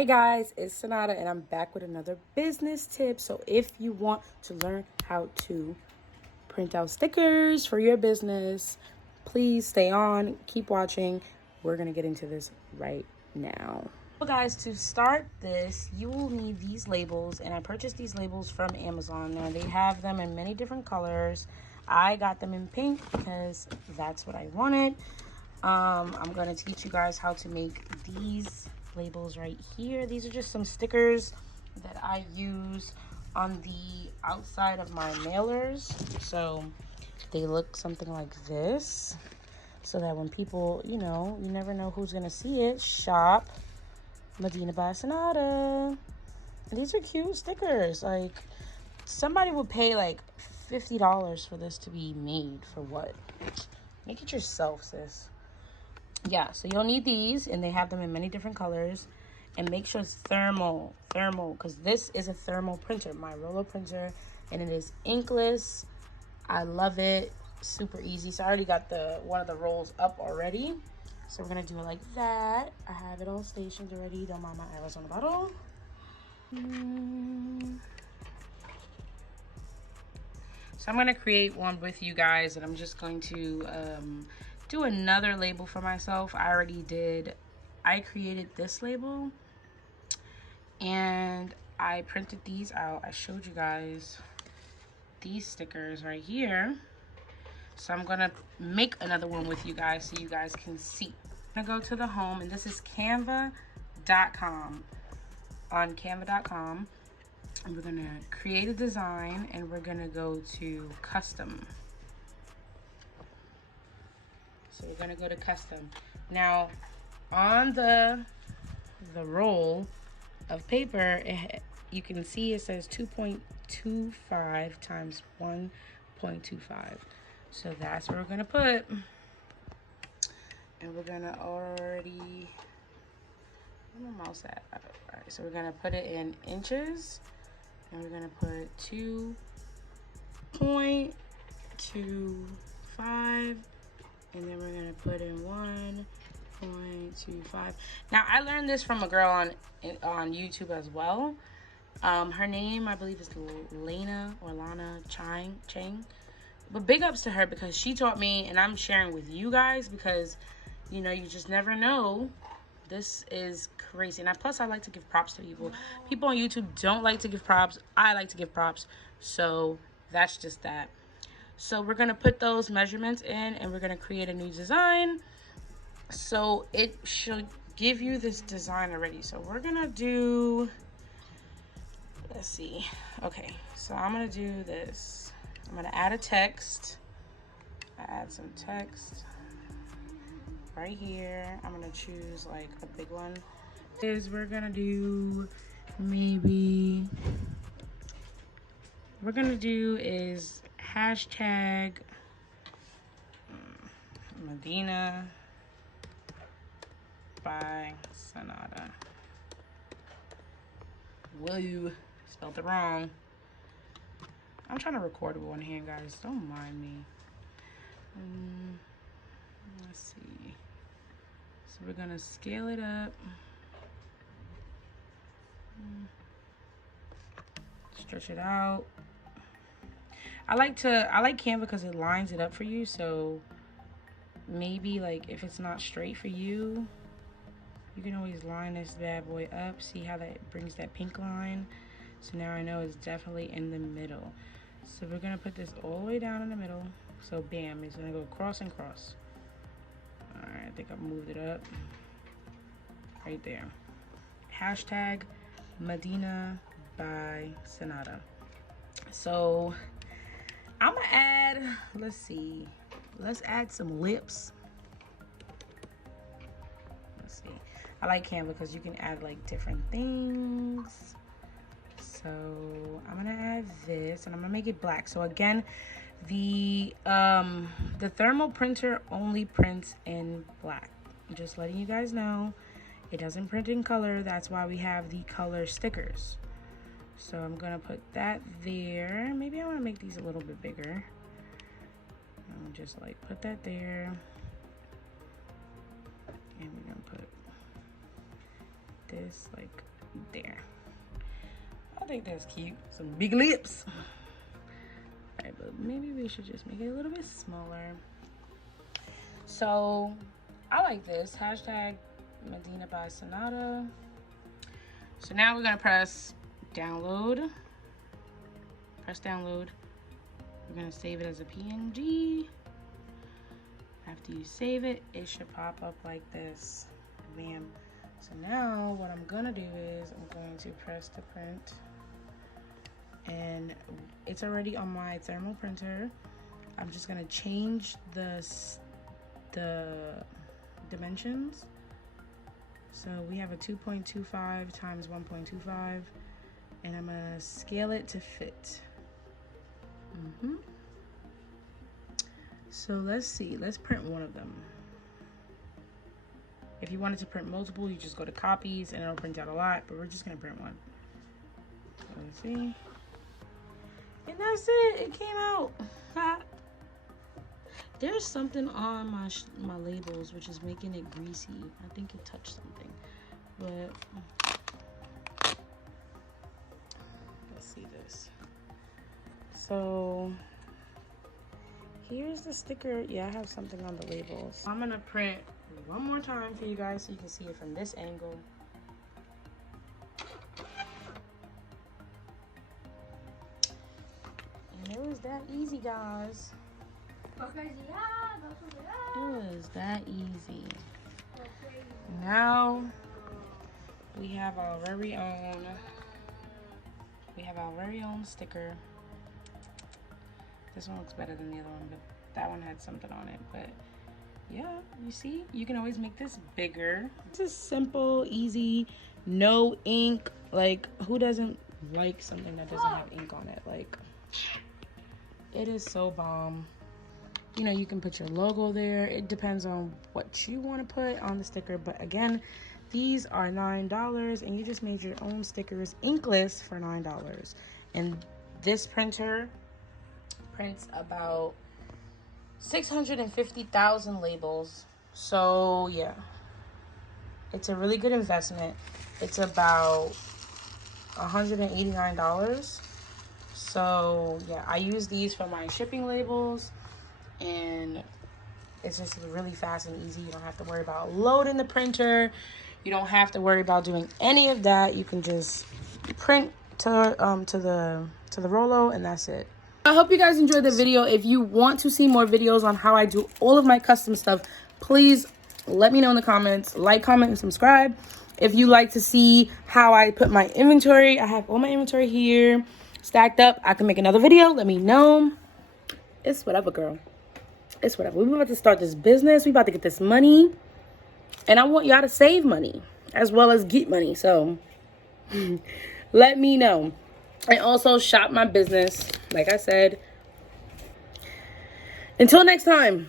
Hey guys, it's Sonata and I'm back with another business tip. So if you want to learn how to print out stickers for your business, please stay on, keep watching. We're gonna get into this right now. So guys, to start this, you will need these labels, and I purchased these labels from Amazon. Now they have them in many different colors. I got them in pink because that's what I wanted. I'm gonna teach you guys how to make these labels right here. These are just some stickers that I use on the outside of my mailers, so they look something like this, so that when people, you never know who's gonna see it. Shop Medina by Sonata. These are cute stickers. Like, somebody would pay like $50 for this to be made. For what? Make it yourself, sis. Yeah, so you'll need these, and they have them in many different colors. And make sure it's thermal, because this is a thermal printer, my Rollo printer, and it is inkless. I love it. Super easy. So I already got one of the rolls up already. So we're gonna do it like that. I have it all stationed already. Don't mind my arrows on the bottle. So I'm gonna create one with you guys, and I'm just going to do another label for myself. I created this label, and I printed these out. I showed you guys these stickers right here. So I'm gonna make another one with you guys so you guys can see. I'm gonna go to the home, and this is canva.com. On canva.com, and we're gonna create a design, and we're gonna go to custom. So we're gonna go to custom. Now, on the roll of paper, you can see it says 2.25 times 1.25. So that's where we're gonna put. And we're gonna already, where's my mouse at? All right, so we're gonna put it in inches, and we're gonna put 2.25, and then we're gonna put in 1.25. Now I learned this from a girl on YouTube as well. Her name, I believe, is Lana Chang. But big ups to her, because she taught me, and I'm sharing with you guys because, you just never know. This is crazy. And plus, I like to give props to people. People on YouTube don't like to give props. I like to give props. So that's just that. So we're going to put those measurements in, and we're going to create a new design. So it should give you this design already. So we're going to do, let's see. Okay, so I'm going to do this. I'm going to add a text. I add some text right here. I'm gonna choose like a big one. We're gonna do is hashtag Medina by Sonata. Woo, spelled it wrong. I'm trying to record with one hand, guys. Don't mind me. Let's see. So we're gonna scale it up. Stretch it out. I like Canva because it lines it up for you. So maybe like if it's not straight for you, you can always line this bad boy up. See how that brings that pink line? So now I know it's definitely in the middle. So we're gonna put this all the way down in the middle. So bam, it's gonna go cross and cross. All right, I think I moved it up right there. Hashtag Medina by Sonata. So I'm gonna add, let's add some lips. Let's see. I like Canva because you can add like different things. So I'm gonna add this, and I'm gonna make it black. So again, the thermal printer only prints in black. I'm just letting you guys know. It doesn't print in color. That's why we have the color stickers. So I'm gonna put that there. Maybe I wanna make these a little bit bigger. I'll just like put that there. And we're gonna put this like there. I think that's cute. Some big lips. All right, but maybe we should just make it a little bit smaller. So I like this. Hashtag Medina by Sonata. So now we're gonna press download. Press download. We're gonna save it as a PNG. After you save it, it should pop up like this. Bam. So now what I'm gonna do is I'm going to press the print, and it's already on my thermal printer. I'm just gonna change the dimensions. So we have a 2.25 times 1.25, and I'm gonna scale it to fit. So let's see, let's print one of them. If you wanted to print multiple, you just go to copies and it'll print out a lot, but we're just gonna print one. So let's see. And that's it, it came out. There's something on my labels which is making it greasy. I think it touched something, but let's see this. So here's the sticker. Yeah, I have something on the labels. I'm gonna print one more time for you guys so you can see it from this angle. And it was that easy, guys. It was that easy. Now we have our very own sticker. This one looks better than the other one, but that one had something on it. But yeah, you see, you can always make this bigger. It's just simple, easy, no ink. Like, who doesn't like something that doesn't have ink on it? Like, it is so bomb. You know, you can put your logo there. It depends on what you want to put on the sticker. But again, these are $9, and you just made your own stickers, inkless, for $9. And this printer prints about 650,000 labels. So yeah, it's a really good investment. It's about $189. So yeah, I use these for my shipping labels, and it's just really fast and easy. You don't have to worry about loading the printer. You don't have to worry about doing any of that. You can just print to the Rollo, and that's it. I hope you guys enjoyed the video. If you want to see more videos on how I do all of my custom stuff, please let me know in the comments. Like, comment, and subscribe. If you like to see how I put my inventory, I have all my inventory here stacked up. I can make another video. Let me know. It's whatever, girl. It's whatever. We're about to start this business. We about to get this money. And I want y'all to save money as well as get money. So let me know. And also shop my business. Like I said. Until next time.